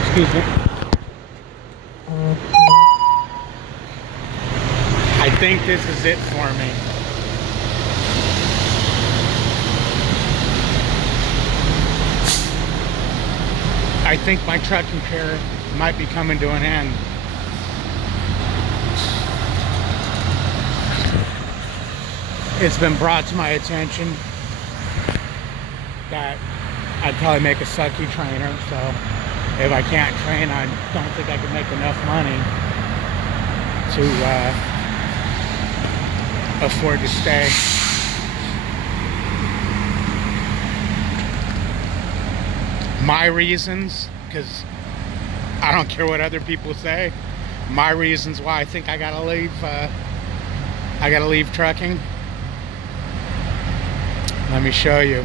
Excuse me. I think this is it for me. I think my trucking career might be coming to an end. It's been brought to my attention that I'd probably make a sucky trainer, so if I can't train, I don't think I can make enough money to afford to stay. My reasons, because I don't care what other people say, my reasons why I think I gotta leave trucking. Let me show you.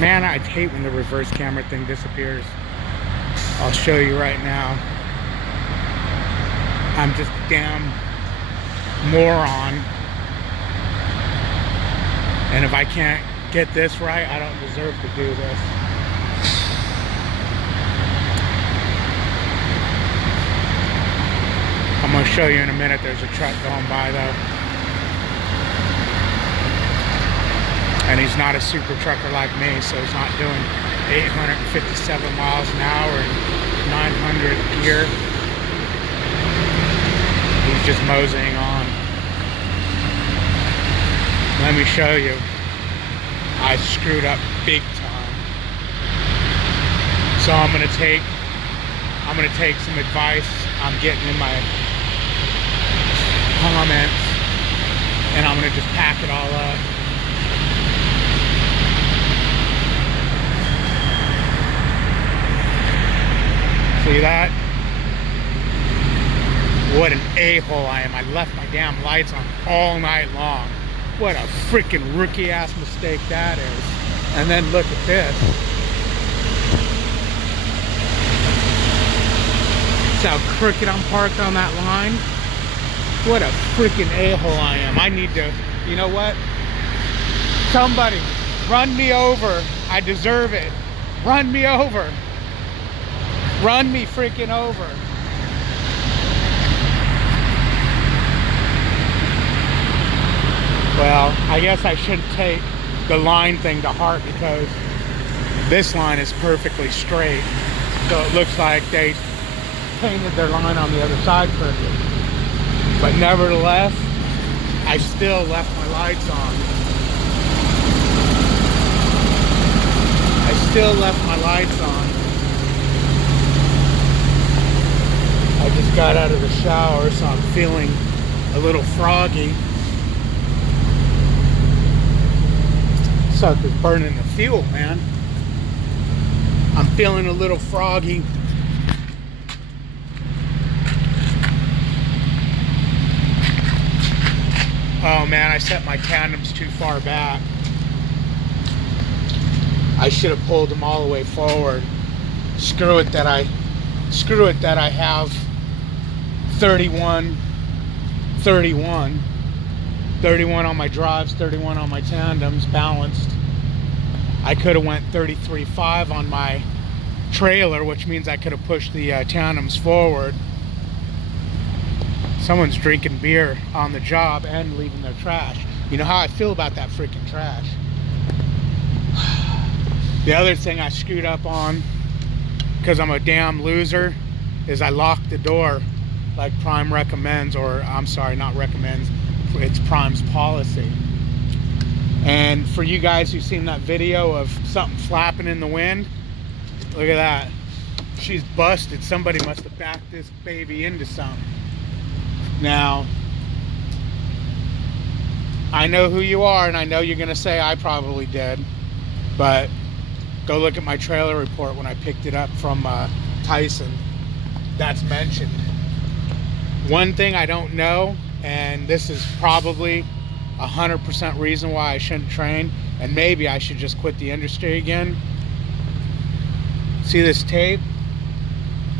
Man, I hate when the reverse camera thing disappears. I'll show you right now. I'm just a damn moron. And if I can't get this right, I don't deserve to do this. I'm going to show you in a minute. There's a truck going by though. And he's not a super trucker like me, so he's not doing 857 miles an hour and 900 gear. He's just moseying on. Let me show you. I screwed up big time. So I'm gonna take some advice I'm getting in my comments, and I'm gonna just pack it all up. See that? What an a-hole I am. I left my damn lights on all night long. What a freaking rookie ass mistake that is. And then look at this. See how crooked I'm parked on that line? What a freaking a-hole I am. I need to, you know what? Somebody, run me over. I deserve it. Run me over. Run me freaking over. Well, I guess I should take the line thing to heart, because this line is perfectly straight. So it looks like they painted their line on the other side crooked. But nevertheless, I still left my lights on. I still left my lights on. I just got out of the shower, so I'm feeling a little froggy. Sucker's burning the fuel, man. I'm feeling a little froggy. Oh man, I set my tandems too far back. I should have pulled them all the way forward. Screw it that I have 31 on my drives, 31 on my tandems, balanced. I could have went 33.5 on my trailer, which means I could have pushed the tandems forward. Someone's drinking beer on the job and leaving their trash. You know how I feel about that freaking trash. The other thing I screwed up on, because I'm a damn loser, is I locked the door like Prime recommends, or I'm sorry, not recommends, it's Prime's policy. And for you guys who've seen that video of something flapping in the wind, look at that. She's busted. Somebody must have backed this baby into something. Now, I know who you are, and I know you're gonna say I probably did, but go look at my trailer report when I picked it up from Tyson. That's mentioned. One thing I don't know, and this is probably 100% reason why I shouldn't train, and maybe I should just quit the industry again. See this tape?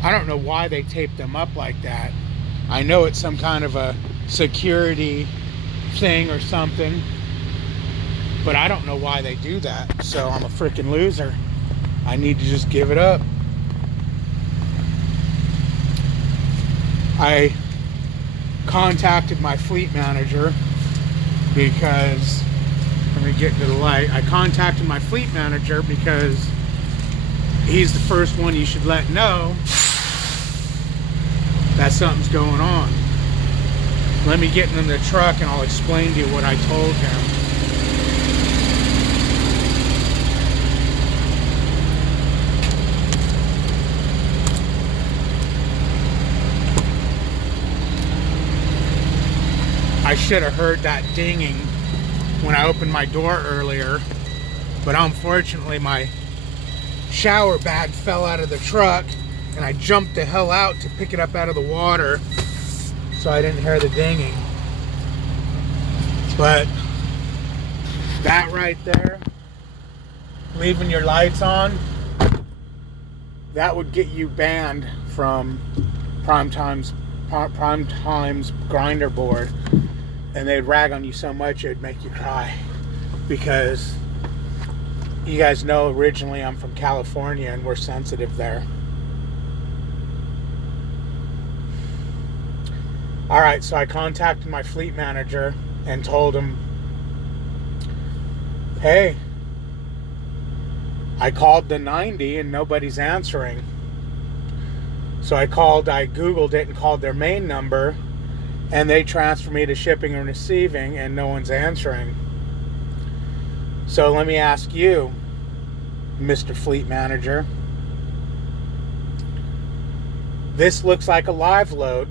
I don't know why they tape them up like that. I know it's some kind of a security thing or something, but I don't know why they do that. So I'm a freaking loser. I need to just give it up. I contacted my fleet manager because, let me get into the light. I contacted my fleet manager because he's the first one you should let know that something's going on. Let me get in the truck and I'll explain to you what I told him. I should have heard that dinging when I opened my door earlier, but unfortunately my shower bag fell out of the truck and I jumped the hell out to pick it up out of the water, so I didn't hear the dinging. But that right there, leaving your lights on, that would get you banned from Primetime's grinder board, and they'd rag on you so much it'd make you cry. Because you guys know originally I'm from California and we're sensitive there. Alright, so I contacted my fleet manager and told him, hey, I called the 90 and nobody's answering. So I Googled it and called their main number, and they transferred me to shipping and receiving, and no one's answering. So let me ask you, Mr. Fleet Manager, this looks like a live load,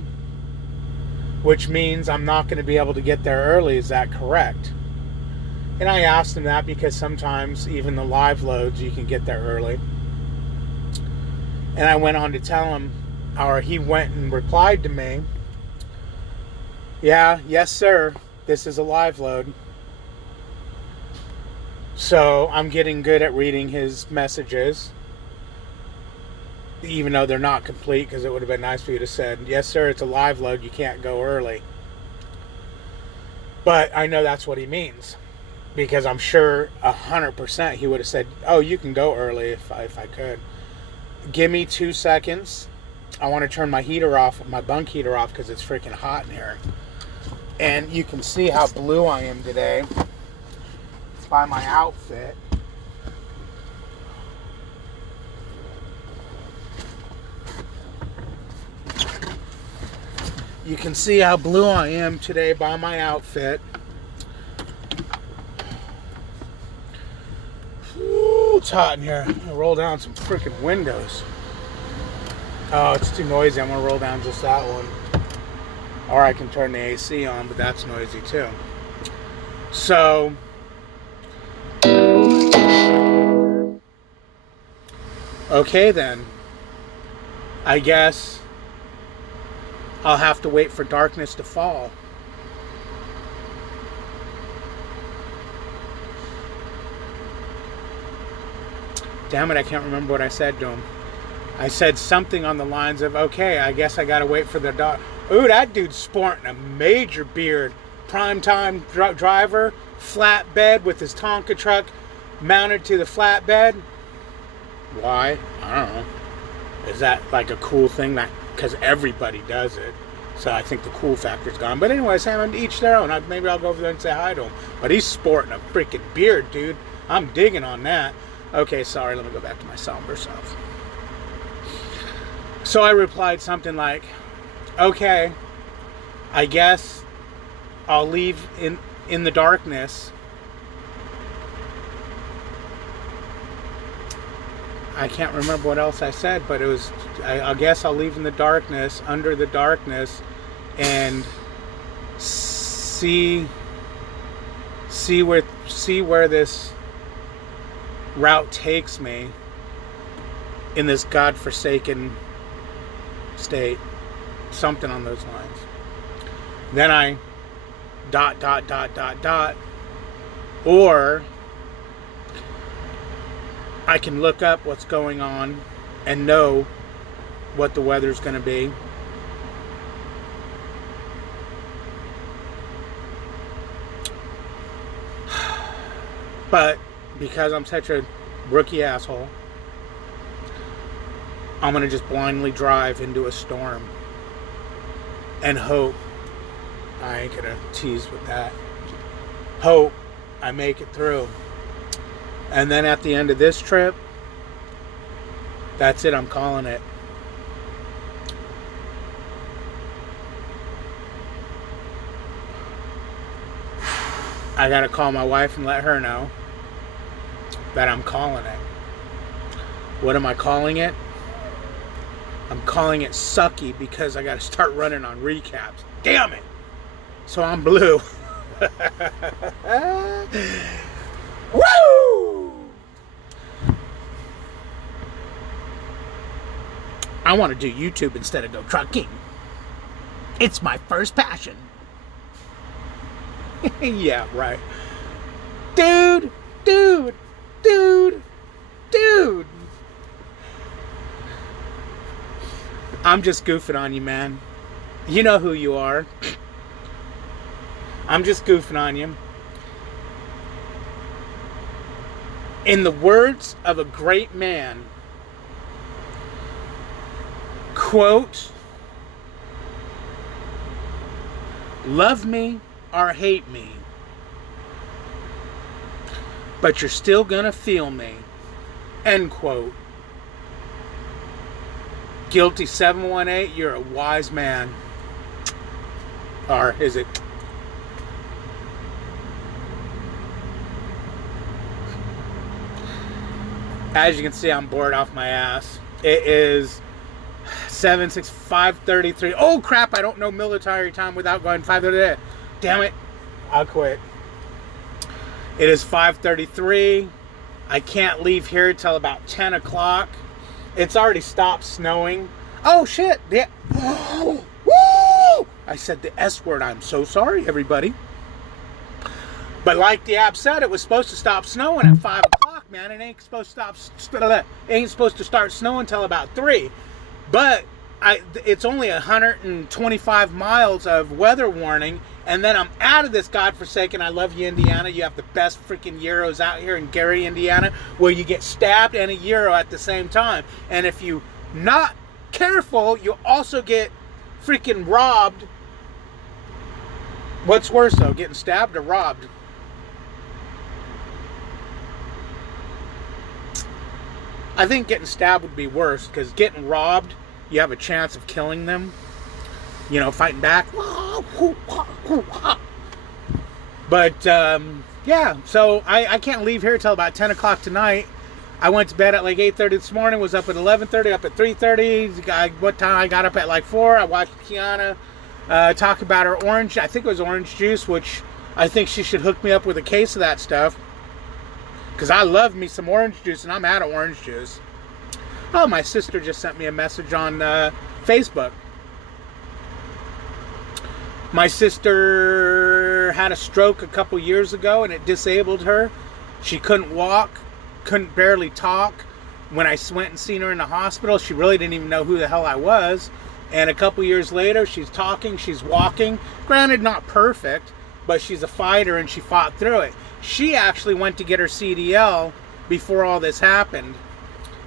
which means I'm not going to be able to get there early. Is that correct? And I asked him that because sometimes even the live loads you can get there early. And I went on to tell him, or he went and replied to me, yeah, yes sir, this is a live load. So I'm getting good at reading his messages, even though they're not complete, because it would have been nice for you to said, yes sir, it's a live load, you can't go early. But I know that's what he means, because I'm sure 100% he would have said, oh, you can go early if I could. Give me 2 seconds. I want to turn my heater off, my bunk heater off, because it's freaking hot in here. And you can see how blue I am today by my outfit. You can see how blue I am today by my outfit. Ooh, it's hot in here. I'm gonna roll down some freaking windows. Oh, it's too noisy. I'm gonna roll down just that one. Or I can turn the AC on, but that's noisy too. So, okay then. I guess I'll have to wait for darkness to fall. Damn it, I can't remember what I said to him. I said something on the lines of, okay, I guess I gotta wait for the dark. Ooh, that dude's sporting a major beard. Primetime driver, flatbed with his Tonka truck mounted to the flatbed. Why? I don't know. Is that like a cool thing? That because everybody does it. So I think the cool factor's gone. But anyway, Sam, each their own. Maybe I'll go over there and say hi to him. But he's sporting a freaking beard, dude. I'm digging on that. Okay, sorry. Let me go back to my somber self. So I replied something like, okay, I guess I'll leave in the darkness. I can't remember what else I said, but it was, I guess I'll leave in the darkness, under the darkness, and see where this route takes me in this godforsaken state. Something on those lines. Then I ... or I can look up what's going on and know what the weather's going to be. But because I'm such a rookie asshole, I'm going to just blindly drive into a storm. and hope. I ain't gonna tease with that. Hope I make it through. And then at the end of this trip, that's it, I'm calling it. I gotta call my wife and let her know that I'm calling it. What am I calling it? I'm calling it sucky because I gotta start running on recaps. Damn it! So I'm blue. Woo! I want to do YouTube instead of go trucking. It's my first passion. Yeah, right. Dude. I'm just goofing on you, man. You know who you are. I'm just goofing on you. In the words of a great man, quote, love me or hate me, but you're still gonna feel me, end quote. Guilty 718, you're a wise man. Or is it? As you can see, I'm bored off my ass. It is 5:33. Oh crap, I don't know military time without going 5:30. Damn it, I'll quit. It is 5:33. I can't leave here till about 10 o'clock. It's already stopped snowing. Oh shit, yeah. Oh, woo! I said the S word, I'm so sorry everybody. But like the app said, it was supposed to stop snowing at 5 o'clock, man. It ain't supposed to start snowing until about 3. But it's only 125 miles of weather warning, and then I'm out of this godforsaken, I love you, Indiana. You have the best freaking gyros out here in Gary, Indiana, where you get stabbed and a gyro at the same time. And if you not careful, you also get freaking robbed. What's worse though, getting stabbed or robbed? I think getting stabbed would be worse, because getting robbed, you have a chance of killing them. You know, fighting back. But, yeah, so I can't leave here till about 10 o'clock tonight. I went to bed at like 8:30 this morning, was up at 11:30, up at 3:30. What time I got up at like 4. I watched Kiana talk about her orange, I think it was orange juice, which I think she should hook me up with a case of that stuff. Because I love me some orange juice, and I'm out of orange juice. Oh, my sister just sent me a message on Facebook. My sister had a stroke a couple years ago, and it disabled her. She couldn't walk, couldn't barely talk. When I went and seen her in the hospital, she really didn't even know who the hell I was. And a couple years later, she's talking, she's walking. Granted, not perfect, but she's a fighter, and she fought through it. She actually went to get her CDL before all this happened.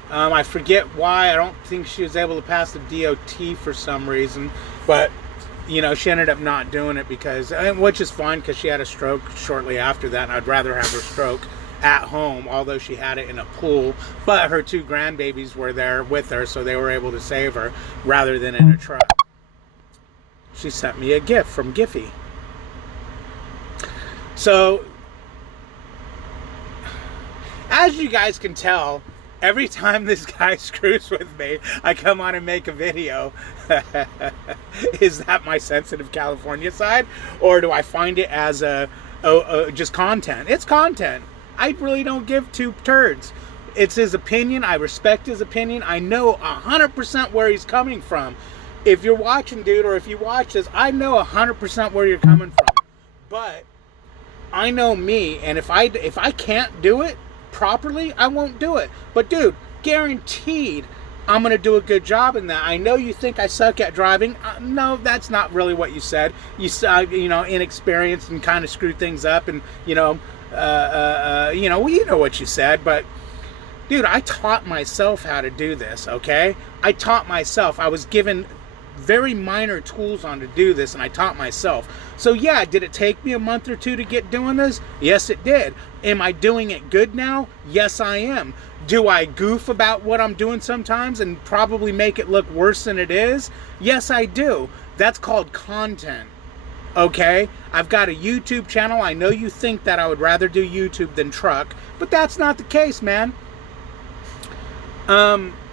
I forget why. I don't think she was able to pass the DOT for some reason. But, you know, she ended up not doing it because, which is fine because she had a stroke shortly after that. And I'd rather have her stroke at home, although she had it in a pool. But her 2 grandbabies were there with her, so they were able to save her rather than in a truck. She sent me a gift from Giphy. So, as you guys can tell, every time this guy screws with me, I come on and make a video. Is that my sensitive California side? Or do I find it as just content? It's content. I really don't give 2 turds. It's his opinion. I respect his opinion. I know 100% where he's coming from. If you're watching, dude, or if you watch this, I know 100% where you're coming from. But I know me, and if I can't do it properly, I won't do it. But dude, guaranteed I'm gonna do a good job in that. I know you think I suck at driving. No, that's not really what you said. You know, inexperienced and kind of screw things up, and you know what you said. But dude, I taught myself how to do this. Okay, I taught myself. I was given very minor tools on to do this, and I taught myself. So yeah, did it take me a month or two to get doing this? Yes, it did. Am I doing it good now? Yes, I am. Do I goof about what I'm doing sometimes and probably make it look worse than it is? Yes, I do. That's called content. Okay? I've got a YouTube channel. I know you think that I would rather do YouTube than truck, but that's not the case, man.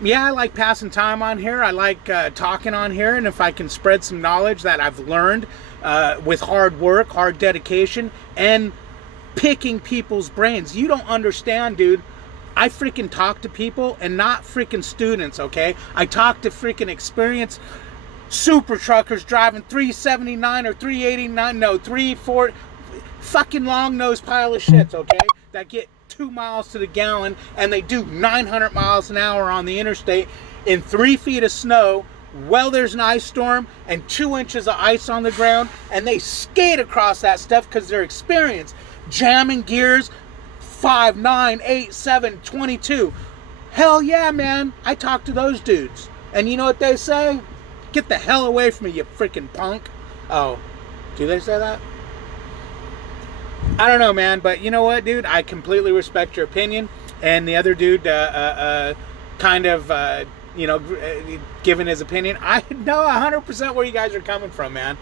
Yeah, I like passing time on here. I like talking on here, and if I can spread some knowledge that I've learned with hard work, hard dedication, and picking people's brains. You don't understand, dude. I freaking talk to people and not freaking students, okay? I talk to freaking experienced super truckers driving 379 or 389, no, 340, fucking long-nosed pile of shits, okay? That get 2 miles to the gallon, and they do 900 miles an hour on the interstate in 3 feet of snow. Well, there's an ice storm and 2 inches of ice on the ground, and they skate across that stuff because they're experienced. Jamming gears, 5, 9, 8, 7, 22. Hell yeah, man. I talk to those dudes. And you know what they say? Get the hell away from me, you freaking punk. Oh, do they say that? I don't know, man, but you know what, dude? I completely respect your opinion. And the other dude kind of, you know, giving his opinion. I know 100% where you guys are coming from, man.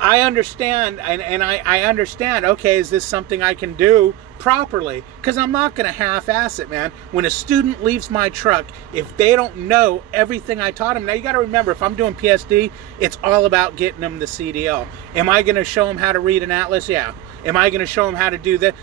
I understand, and I understand, okay, is this something I can do properly? Because I'm not going to half-ass it, man. When a student leaves my truck, if they don't know everything I taught them, now you got to remember, if I'm doing PSD, it's all about getting them the CDL. Am I going to show them how to read an atlas? Yeah. Am I going to show them how to do that?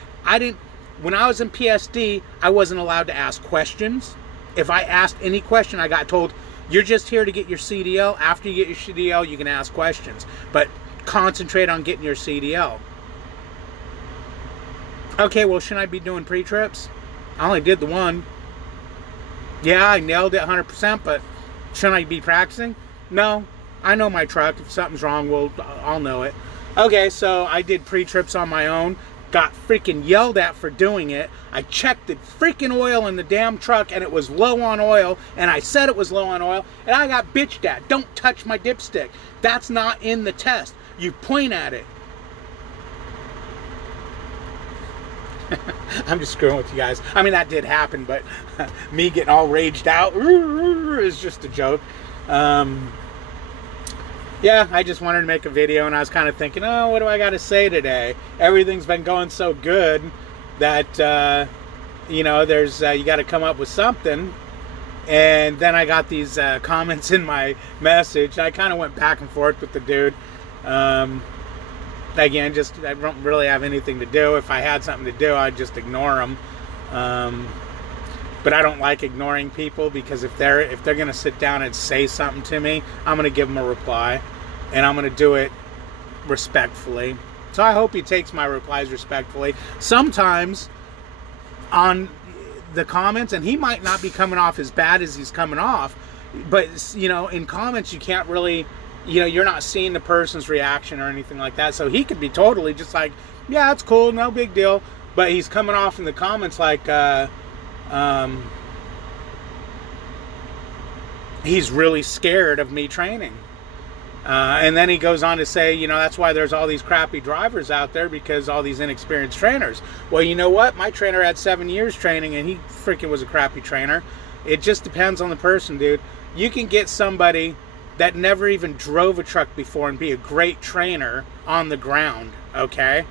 When I was in PSD, I wasn't allowed to ask questions. If I asked any question, I got told, you're just here to get your CDL. After you get your CDL, you can ask questions. But concentrate on getting your CDL. Okay, well, shouldn't I be doing pre-trips? I only did the one. Yeah, I nailed it 100%, but shouldn't I be practicing? No, I know my truck. If something's wrong, well, I'll know it. Okay, so I did pre-trips on my own. Got freaking yelled at for doing it. I checked the freaking oil in the damn truck, and it was low on oil, and I said it was low on oil, and I got bitched at. Don't touch my dipstick. That's not in the test. You point at it. I'm just screwing with you guys. I mean, that did happen, but me getting all raged out is just a joke. Yeah, I just wanted to make a video, and I was kind of thinking, oh, what do I got to say today? Everything's been going so good that, you know, there's you got to come up with something. And then I got these comments in my message. I kind of went back and forth with the dude. Again, I don't really have anything to do. If I had something to do, I'd just ignore them. But I don't like ignoring people, because if they're going to sit down and say something to me, I'm going to give them a reply, and I'm going to do it respectfully. So I hope he takes my replies respectfully. Sometimes on the comments, and he might not be coming off as bad as he's coming off, but you know, in comments you can't really, you know, you're not seeing the person's reaction or anything like that. So he could be totally just like, yeah, it's cool, no big deal. But he's coming off in the comments like, he's really scared of me training. And then he goes on to say, you know, that's why there's all these crappy drivers out there, because all these inexperienced trainers. Well, you know what? My trainer had 7 years training, and he freaking was a crappy trainer. It just depends on the person, dude. You can get somebody that never even drove a truck before and be a great trainer on the ground, okay?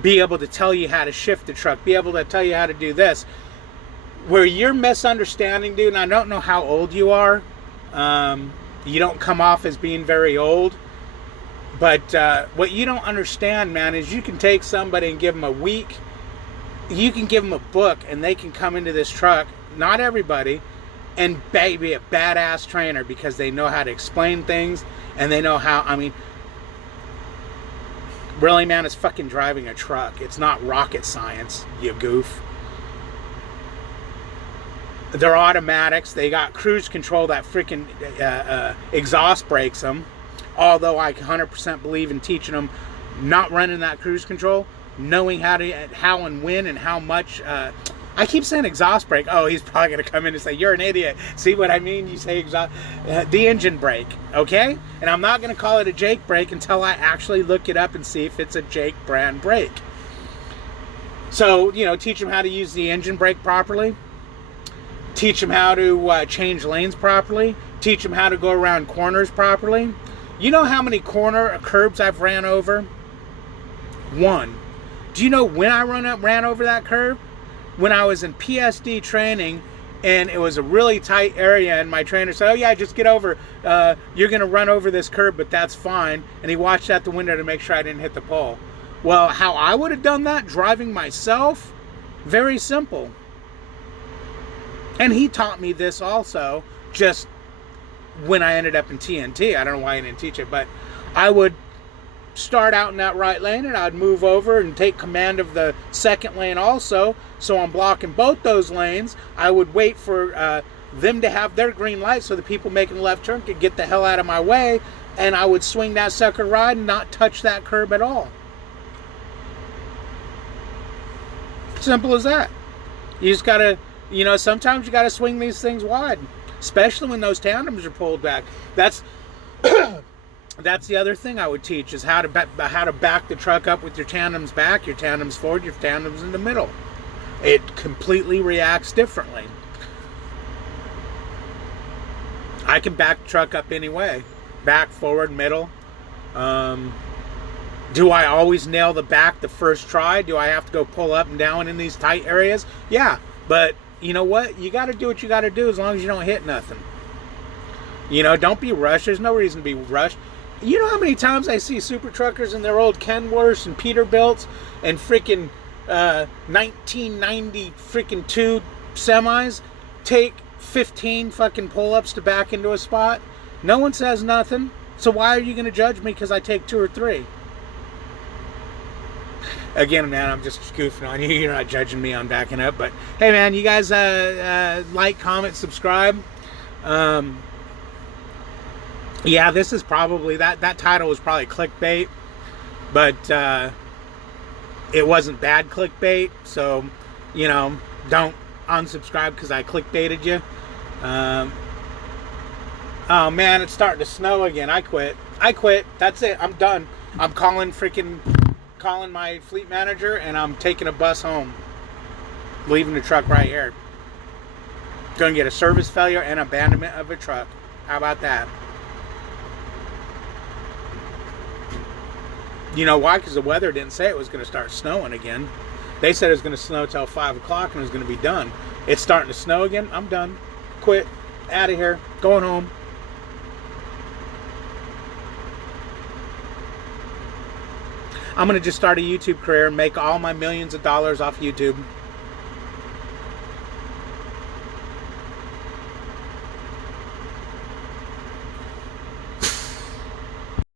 Be able to tell you how to shift the truck, be able to tell you how to do this. Where you're misunderstanding, dude, and I don't know how old you are. You don't come off as being very old. But what you don't understand, man, is you can take somebody and give them a week. You can give them a book, and they can come into this truck, not everybody, and be a badass trainer, because they know how to explain things, and they know how, I mean, really, man, it's fucking driving a truck. It's not rocket science, you goof. They're automatics. They got cruise control that freaking exhaust brakes them. Although I 100% believe in teaching them not running that cruise control, knowing how and when and how much I keep saying exhaust brake. Oh, he's probably going to come in and say, you're an idiot. See what I mean? You say exhaust. The engine brake, okay? And I'm not going to call it a Jake brake until I actually look it up and see if it's a Jake brand brake. So, you know, teach them how to use the engine brake properly. Teach them how to change lanes properly. Teach them how to go around corners properly. You know how many curbs I've ran over? One. Do you know when I ran over that curb? When I was in PSD training, and it was a really tight area, and my trainer said, oh yeah, just get over, you're going to run over this curb, but that's fine. And he watched out the window to make sure I didn't hit the pole. Well, how I would have done that, driving myself, very simple. And he taught me this also, just when I ended up in TNT. I don't know why he didn't teach it, but I would start out in that right lane, and I'd move over and take command of the second lane also. So I'm blocking both those lanes. I would wait for them to have their green light so the people making the left turn could get the hell out of my way, and I would swing that sucker right and not touch that curb at all. Simple as that. You just gotta, you know, sometimes you gotta swing these things wide, especially when those tandems are pulled back. That's that's the other thing I would teach, is how to back the truck up with your tandems back, your tandems forward, your tandems in the middle. It completely reacts differently. I can back the truck up any way. Back, forward, middle. Do I always nail the back the first try? Do I have to go pull up and down in these tight areas? Yeah, but you know what? You got to do what you got to do as long as you don't hit nothing. You know, don't be rushed. There's no reason to be rushed. You know how many times I see super truckers in their old Kenworths and Peterbilts and freaking 1990 freaking 2 semis take 15 fucking pull-ups to back into a spot? No one says nothing. So why are you going to judge me because I take 2 or 3? Again, man, I'm just goofing on you. You're not judging me on backing up. But hey, man, you guys like, comment, subscribe. Yeah, this is probably, that title was probably clickbait, but it wasn't bad clickbait, so, you know, don't unsubscribe because I clickbaited you. Oh man, it's starting to snow again. I quit. That's it. I'm done. I'm calling my fleet manager, and I'm taking a bus home. Leaving the truck right here. Gonna get a service failure and abandonment of a truck. How about that? You know why? Because the weather didn't say it was going to start snowing again. They said it was going to snow till 5 o'clock and it was going to be done. It's starting to snow again. I'm done. Quit. Out of here. Going home. I'm going to just start a YouTube career and make all my millions of dollars off YouTube.